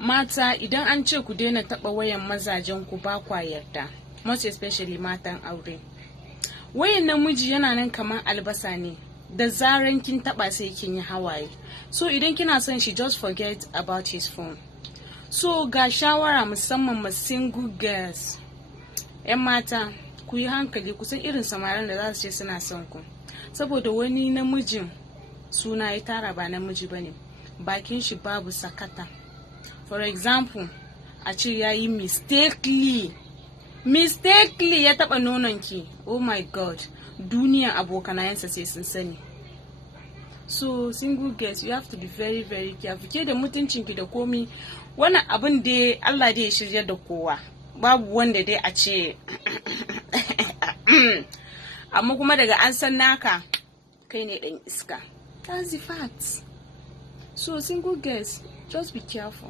mata idan an ce ku daina taba wayan mazajen ku ba kwa yarda, most especially matan aure. Wayan namiji yana nan kamar albasa ne, da zaran kin taba sai kin yi hawaye. So idan kina son shi, just forget about his phone. So ga shawara musamman ma single girls, 'yan mata ku yi hankali, ku san irin samarin da za su ce suna son ku, saboda wani namijin suna ya tara ba namiji bane, bakin shi babu sakata. For example, a ce ya yi mistakenly ya taba nononki, oh my god, duniyan abokanayensa sai sun sani. So single girls, you have to be very very careful. Ke da mutuncinki da komi, wannan abin da Allah dai ya shirya da kowa, babu wanda dai a ce amma kuma daga an san naka kai ne dan iska. That's the fact. So single girls, just be careful.